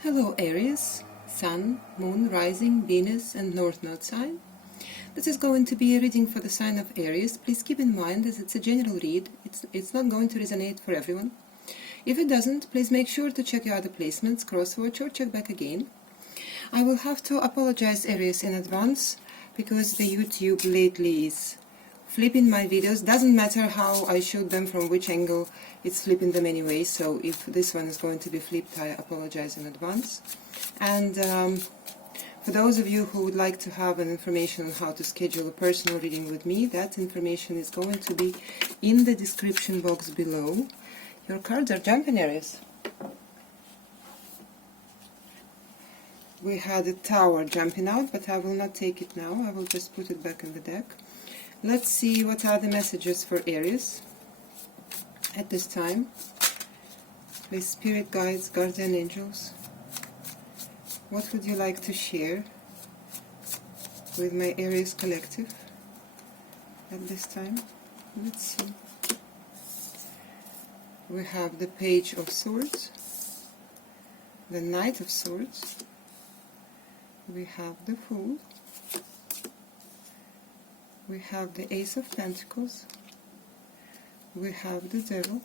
Hello Aries, Sun, Moon, Rising, Venus and North Node sign. This is going to be a reading for the sign of Aries. Please keep in mind as it's a general read, it's not going to resonate for everyone. If it doesn't, please make sure to check your other placements, crosswatch or check back again. I will have to apologize Aries in advance because the YouTube lately is flipping my videos. Doesn't matter how I shoot them, from which angle, it's flipping them anyway. So if this one is going to be flipped, I apologize in advance. And for those of you who would like to have an information on how to schedule a personal reading with me, that information is going to be in the description box below. Your cards are jumping, Aries. We had a tower jumping out, but I will not take it now. I will just put it back in the deck. Let's see what are the messages for Aries at this time. Please, spirit guides, guardian angels, what would you like to share with my Aries collective at this time? Let's see. We have the Page of Swords, the Knight of Swords, we have the Fool, we have the Ace of Pentacles, we have the Devil.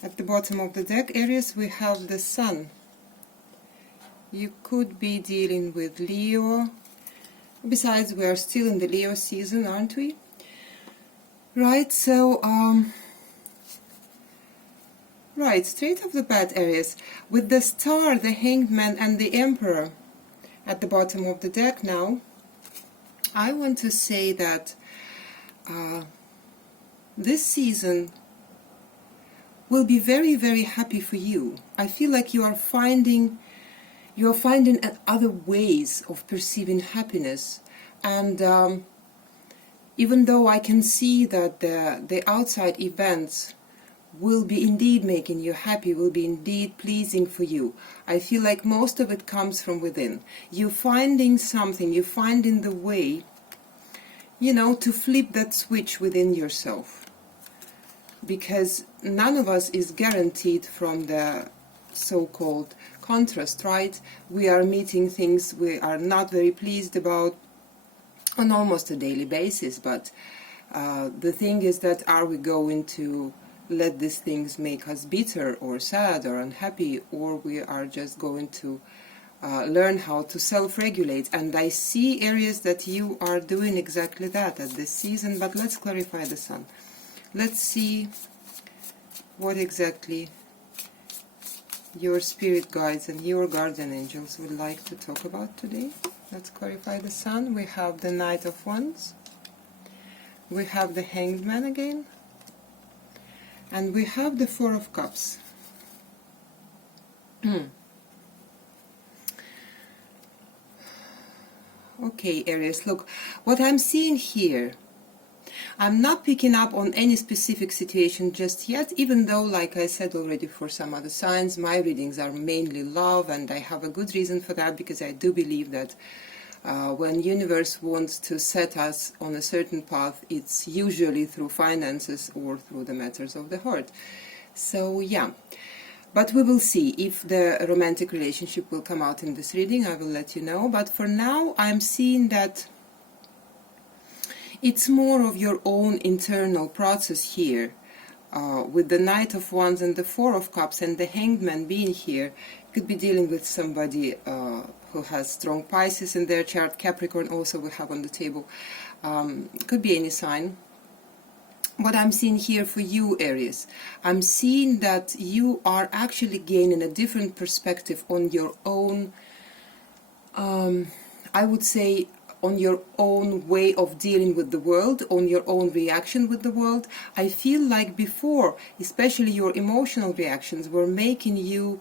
At the bottom of the deck, Aries, we have the Sun. You could be dealing with Leo. Besides, we are still in the Leo season, aren't we? Right, so, right, straight off the bat, Aries, with the Star, the Hanged Man, and the Emperor at the bottom of the deck now, I want to say that this season will be very, very happy for you. I feel like you are finding other ways of perceiving happiness, and even though I can see that the outside events will be indeed making you happy, will be indeed pleasing for you, I feel like most of it comes from within. You're finding something, you're finding the way, you know, to flip that switch within yourself. Because none of us is guaranteed from the so-called contrast, right? We are meeting things we are not very pleased about on almost a daily basis, but the thing is that, are we going to let these things make us bitter or sad or unhappy, or we are just going to learn how to self-regulate? And I see areas that you are doing exactly that at this season, but let's clarify the Sun. Let's see what exactly your spirit guides and your guardian angels would like to talk about today. Let's clarify the Sun. We have the Knight of Wands, we have the Hanged Man again, and we have the Four of Cups. Okay, Aries, look, what I'm seeing here, I'm not picking up on any specific situation just yet, even though, like I said already for some other signs, my readings are mainly love, and I have a good reason for that, because I do believe that when universe wants to set us on a certain path, it's usually through finances or through the matters of the heart. So yeah, but we will see if the romantic relationship will come out in this reading. I will let you know, but for now I'm seeing that it's more of your own internal process here. With the Knight of Wands and the Four of Cups and the Hanged Man being here, you could be dealing with somebody who has strong Pisces in their chart. Capricorn also we have on the table. Could be any sign. What I'm seeing here for you, Aries, I'm seeing that you are actually gaining a different perspective on your own, I would say, on your own way of dealing with the world, on your own reaction with the world. I feel like before, especially your emotional reactions were making you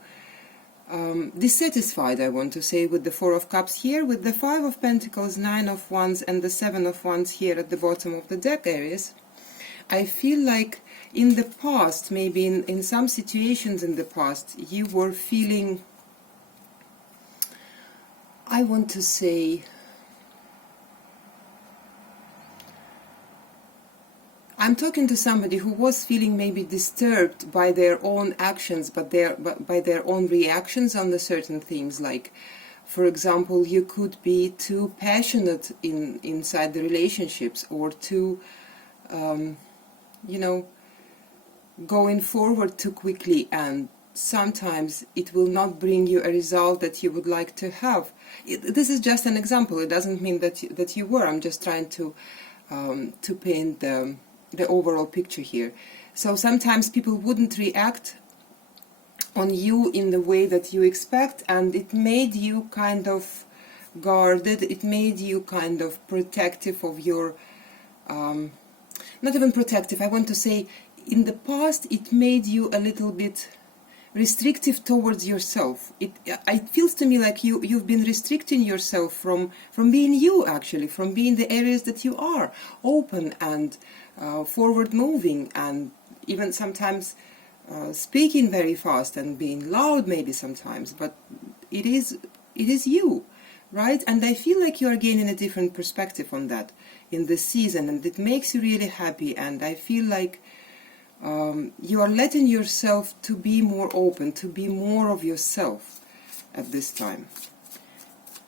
dissatisfied, I want to say, with the Four of Cups here, with the Five of Pentacles, Nine of Wands, and the Seven of Wands here at the bottom of the deck, Aries. I feel like in the past, maybe in some situations in the past, you were feeling, I want to say, I'm talking to somebody who was feeling maybe disturbed by their own actions, but by their own reactions on the certain things. Like, for example, you could be too passionate inside the relationships, or too, you know, going forward too quickly, and sometimes it will not bring you a result that you would like to have. This is just an example. It doesn't mean that you were. I'm just trying to paint the overall picture here. So sometimes people wouldn't react on you in the way that you expect, and it made you kind of guarded. It made you kind of protective of your, not even protective, I want to say, in the past it made you a little bit restrictive towards yourself. It feels to me like you've been restricting yourself from being you, actually, from being the areas that you are, open and forward moving, and even sometimes speaking very fast and being loud maybe sometimes, but it is you, right? And I feel like you are gaining a different perspective on that in this season, and it makes you really happy. And I feel like you are letting yourself to be more open, to be more of yourself at this time,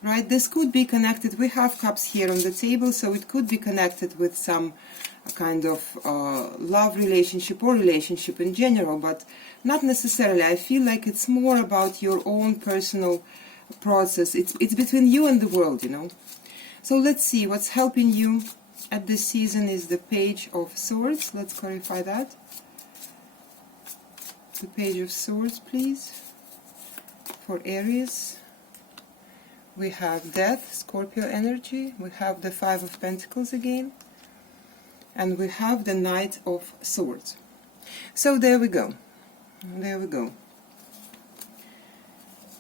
right? This could be connected. We have cups here on the table, so it could be connected with some kind of love relationship or relationship in general, but not necessarily. I feel like it's more about your own personal process. It's between you and the world, you know. So let's see what's helping you at this season. Is the Page of Swords. Let's clarify that. The Page of Swords, please, for Aries. We have Death, Scorpio energy. We have the Five of Pentacles again. And we have the Knight of Swords. So there we go. There we go.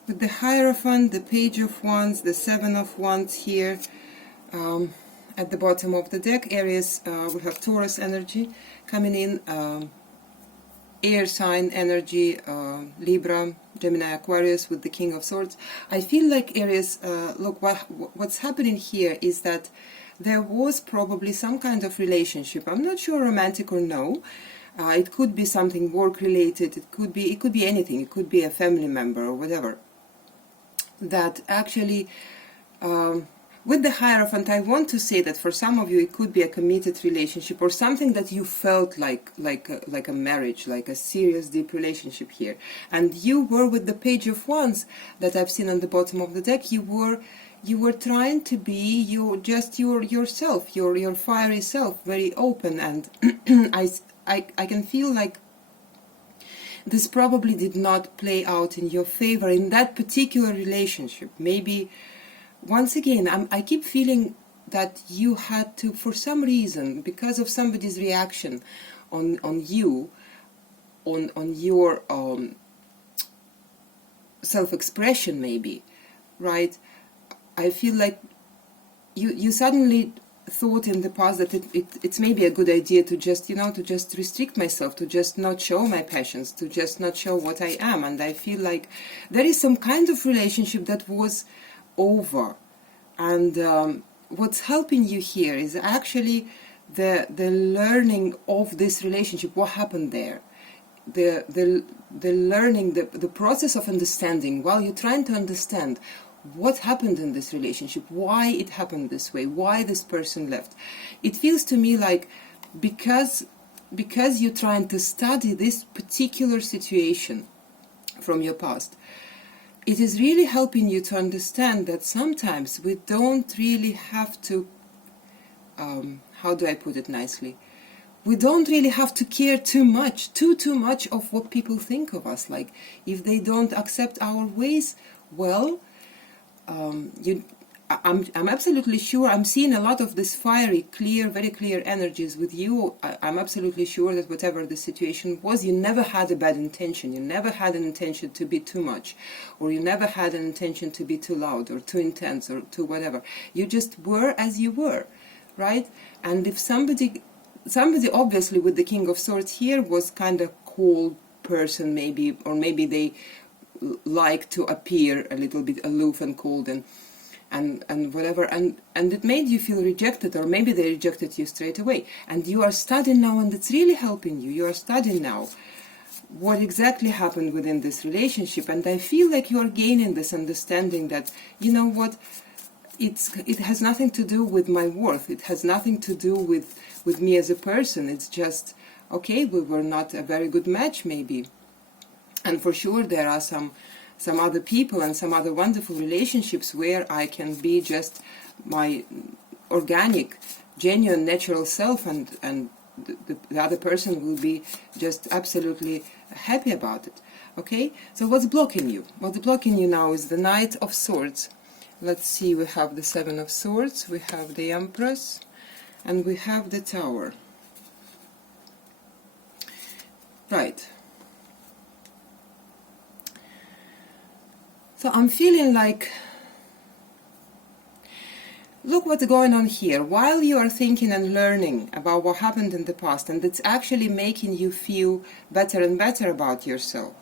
With the Hierophant, the Page of Wands, the Seven of Wands here at the bottom of the deck. Aries, we have Taurus energy coming in. Air sign energy, Libra, Gemini, Aquarius with the King of Swords. I feel like Aries, look, what's happening here is that there was probably some kind of relationship. I'm not sure romantic or no. It could be something work related. It could be anything. It could be a family member or whatever. That actually, with the Hierophant, I want to say that for some of you it could be a committed relationship, or something that you felt like a marriage, like a serious, deep relationship here. And you were with the Page of Wands that I've seen on the bottom of the deck. You were trying to be yourself, your fiery self, very open, and I can feel like this probably did not play out in your favor in that particular relationship. Maybe. Once again, I keep feeling that you had to, for some reason, because of somebody's reaction on you, on your self-expression maybe, right? I feel like you suddenly thought in the past that it's maybe a good idea to just, to just restrict myself, to just not show my passions, to just not show what I am. And I feel like there is some kind of relationship that was over, and what's helping you here is actually the learning of this relationship. What happened there, the learning, the process of understanding. While you're trying to understand what happened in this relationship, why it happened this way, why this person left. It feels to me like because you're trying to study this particular situation from your past, it is really helping you to understand that sometimes we don't really have to, how do I put it nicely? We don't really have to care too much of what people think of us. Like, if they don't accept our ways, well, I'm absolutely sure, I'm seeing a lot of this fiery, clear, very clear energies with you. I'm absolutely sure that whatever the situation was, you never had a bad intention. You never had an intention to be too much, or you never had an intention to be too loud or too intense or too whatever. You just were as you were, right? And if somebody obviously with the King of Swords here was kind of cold person maybe, or maybe they like to appear a little bit aloof and cold, and whatever, and it made you feel rejected, or maybe they rejected you straight away, and you are studying now, and it's really helping you. You are studying now what exactly happened within this relationship, and I feel like you are gaining this understanding that, you know what, it has nothing to do with my worth, it has nothing to do with me as a person. It's just, okay, we were not a very good match maybe, and for sure there are some other people and some other wonderful relationships where I can be just my organic, genuine, natural self, and the other person will be just absolutely happy about it. Okay, so what's blocking you? What's blocking you now is the Knight of Swords. Let's see, we have the Seven of Swords, we have the Empress, and we have the Tower. Right. So I'm feeling like, look what's going on here. While you are thinking and learning about what happened in the past, and it's actually making you feel better and better about yourself,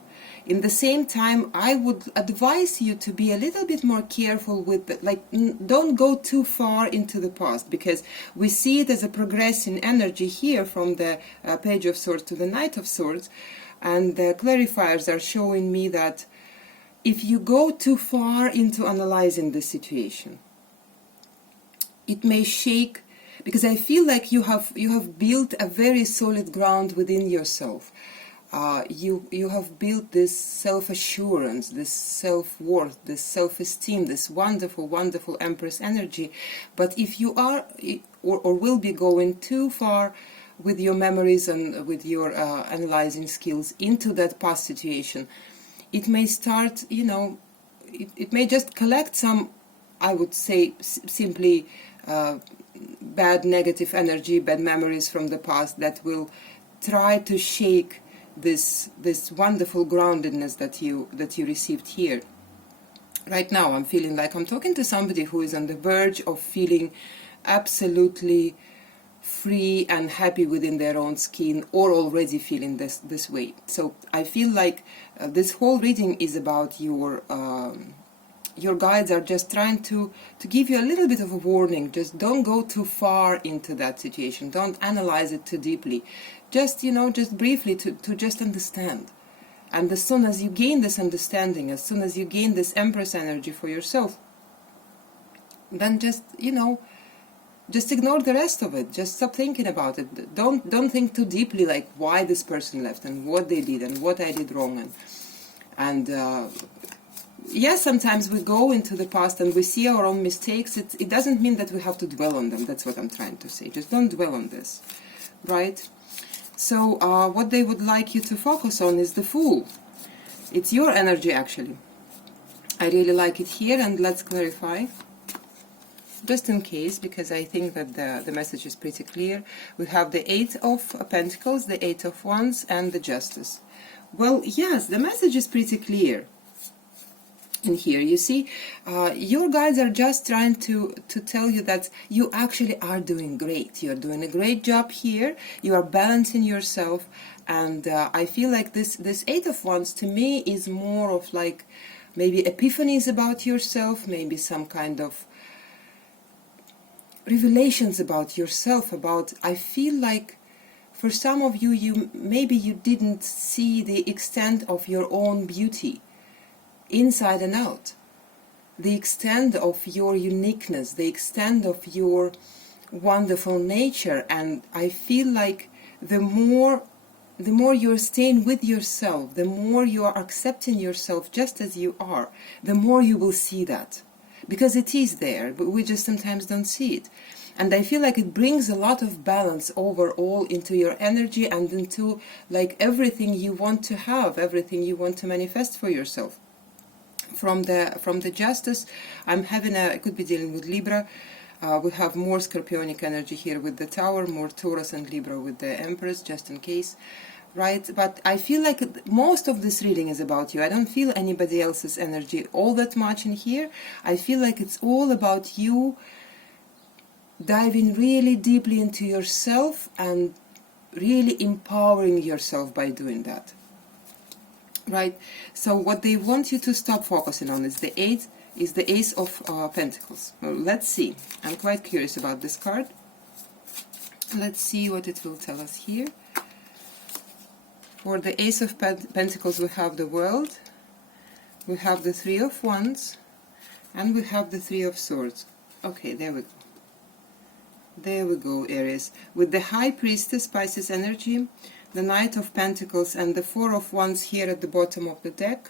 in the same time, I would advise you to be a little bit more careful with the, like, don't go too far into the past, because we see it as a progressing energy here from the Page of Swords to the Knight of Swords, and the clarifiers are showing me that if you go too far into analyzing the situation, it may shake, because I feel like you have built a very solid ground within yourself. You have built this self-assurance, this self-worth, this self-esteem, this wonderful, wonderful Empress energy. But if you are or will be going too far with your memories and with your analyzing skills into that past situation, it may start, you know, it may just collect some, I would say, simply bad negative energy, bad memories from the past that will try to shake this wonderful groundedness that you received here. Right now I'm feeling like I'm talking to somebody who is on the verge of feeling absolutely free and happy within their own skin, or already feeling this way. So I feel like this whole reading is about your guides are just trying to give you a little bit of a warning. Just don't go too far into that situation. Don't analyze it too deeply. Just, you know, just briefly to just understand. And as soon as you gain this understanding, as soon as you gain this Empress energy for yourself, then just, you know, just ignore the rest of it. Just stop thinking about it. Don't think too deeply, like why this person left and what they did and what I did wrong. And yes, sometimes we go into the past and we see our own mistakes. It doesn't mean that we have to dwell on them. That's what I'm trying to say. Just don't dwell on this, right? So what they would like you to focus on is the Fool. It's your energy, actually. I really like it here, and let's clarify. Just in case, because I think that the message is pretty clear. We have the Eight of Pentacles, the Eight of Wands, and the Justice. Well, yes, the message is pretty clear. In here, you see, your guides are just trying to tell you that you actually are doing great. You're doing a great job here. You are balancing yourself, and I feel like this Eight of Wands to me is more of like maybe epiphanies about yourself, maybe some kind of revelations about yourself. I feel like for some of you, maybe you didn't see the extent of your own beauty, inside and out, the extent of your uniqueness, the extent of your wonderful nature. And I feel like the more you're staying with yourself, the more you are accepting yourself just as you are, the more you will see that, because it is there, but we just sometimes don't see it. And I feel like it brings a lot of balance overall into your energy and into like everything you want to have, everything you want to manifest for yourself. From the Justice, I'm having I could be dealing with Libra. We have more Scorpionic energy here with the Tower, more Taurus and Libra with the Empress, just in case, right? But I feel like most of this reading is about you. I don't feel anybody else's energy all that much in here. I feel like it's all about you diving really deeply into yourself and really empowering yourself by doing that. right? So what they want you to stop focusing on is the Ace of Pentacles. Well, let's see. I'm quite curious about this card. Let's see what it will tell us here. For the Ace of Pentacles, we have the World, we have the Three of Wands, and we have the Three of Swords. Okay, there we go. There we go, Aries. With the High Priestess, Pisces energy, the Knight of Pentacles, and the Four of Wands here at the bottom of the deck.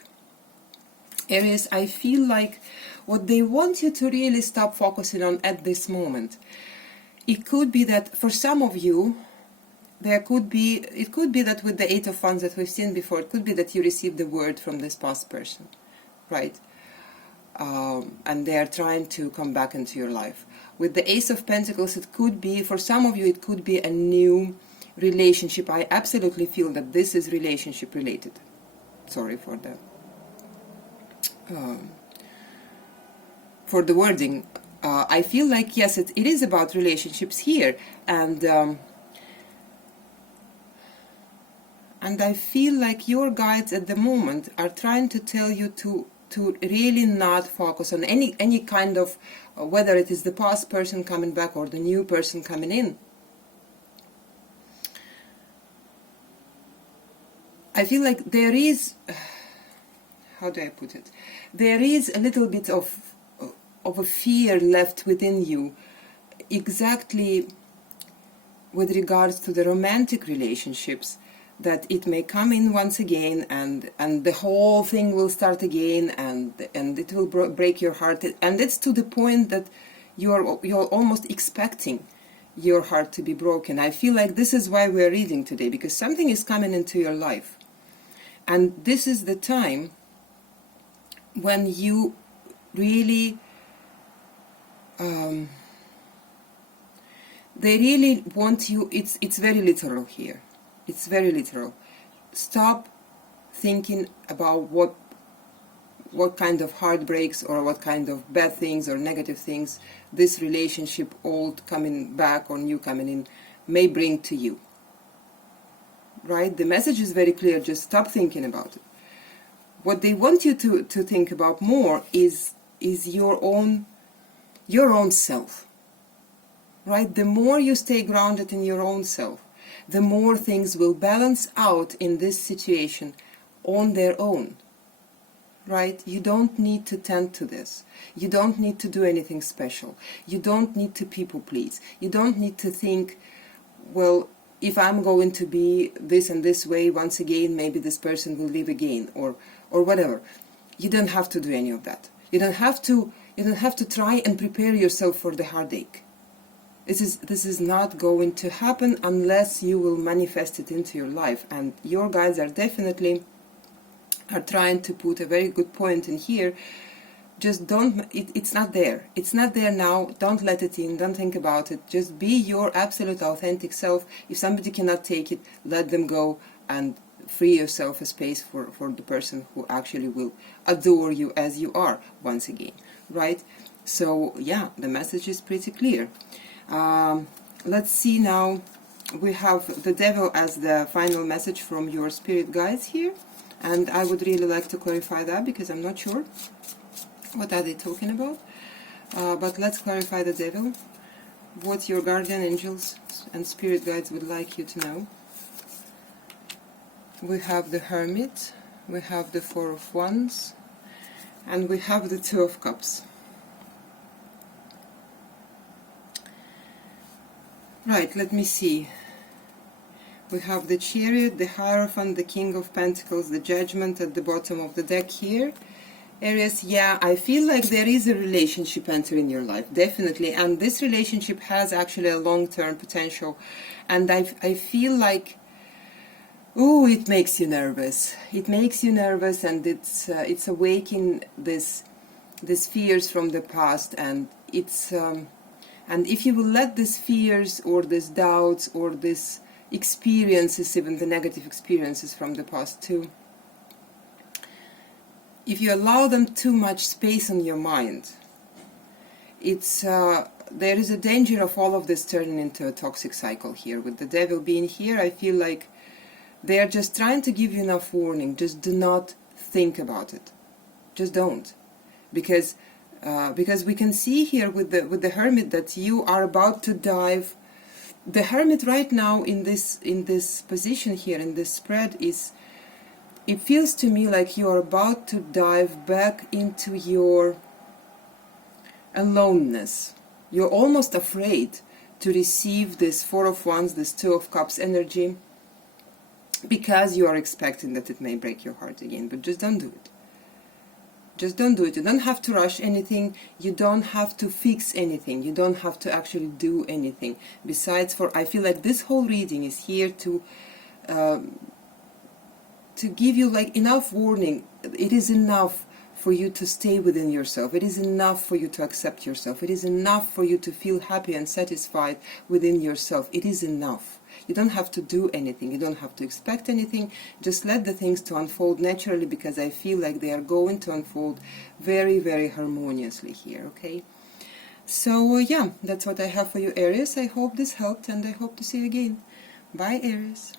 Aries, I feel like what they want you to really stop focusing on at this moment, it could be that for some of you, it could be that with the Eight of Wands that we've seen before, it could be that you received the word from this past person, right? And they are trying to come back into your life. With the Ace of Pentacles, it could be, for some of you, it could be a new relationship. I absolutely feel that this is relationship related. Sorry for the wording. I feel like, yes, it is about relationships here, and I feel like your guides at the moment are trying to tell you to really not focus on any kind of, whether it is the past person coming back or the new person coming in. I feel like there is, how do I put it? There is a little bit of a fear left within you, exactly with regards to the romantic relationships, that it may come in once again and the whole thing will start again and it will break your heart, and it's to the point that you're almost expecting your heart to be broken. I feel like this is why we're reading today, because something is coming into your life, and this is the time when you really they really want you, it's very literal here. It's very literal. Stop thinking about what kind of heartbreaks or what kind of bad things or negative things this relationship, old coming back or new coming in, may bring to you. Right? The message is very clear. Just stop thinking about it. What they want you to think about more is your own self. Right? The more you stay grounded in your own self, the more things will balance out in this situation on their own. Right? You don't need to tend to this. You don't need to do anything special. You don't need to people please. You don't need to think, well, if I'm going to be this and this way once again, maybe this person will leave again, or whatever. You don't have to do any of that. You don't have to try and prepare yourself for the heartache. This is not going to happen unless you will manifest it into your life, and your guides are definitely trying to put a very good point in here. Just don't, it's not there. It's not there now. Don't let it in. Don't think about it. Just be your absolute authentic self. If somebody cannot take it, let them go and free yourself a space for the person who actually will adore you as you are once again. Right? So, yeah, the message is pretty clear. Let's see now. We have the Devil as the final message from your spirit guides here, and I would really like to clarify that because I'm not sure what are they talking about, but let's clarify the Devil, what your guardian angels and spirit guides would like you to know. We have the Hermit, we have the Four of Wands, and we have the Two of Cups. Right, let me see. We have the Chariot, the Hierophant, the King of Pentacles, the Judgment at the bottom of the deck here. Aries, yeah, I feel like there is a relationship entering your life, definitely, and this relationship has actually a long-term potential, and I feel like, ooh, it makes you nervous. It makes you nervous, and it's awakening this fears from the past, and it's and if you will let these fears or these doubts or these experiences, even the negative experiences from the past too, if you allow them too much space in your mind, it's there is a danger of all of this turning into a toxic cycle here. With the Devil being here, I feel like They are just trying to give you enough warning. Just do not think about it. Just don't. Because we can see here with the Hermit that you are about to dive. The Hermit right now in this position here, in this spread, it feels to me like you are about to dive back into your aloneness. You're almost afraid to receive this Four of Wands, this Two of Cups energy, because you are expecting that it may break your heart again. But just don't do it. Just don't do it. You don't have to rush anything. You don't have to fix anything. You don't have to actually do anything. Besides, I feel like this whole reading is here to give you like enough warning. It is enough for you to stay within yourself. It is enough for you to accept yourself. It is enough for you to feel happy and satisfied within yourself. It is enough. You don't have to do anything. You don't have to expect anything. Just let the things to unfold naturally, because I feel like they are going to unfold very, very harmoniously here, okay? So, yeah, that's what I have for you, Aries. I hope this helped, and I hope to see you again. Bye, Aries.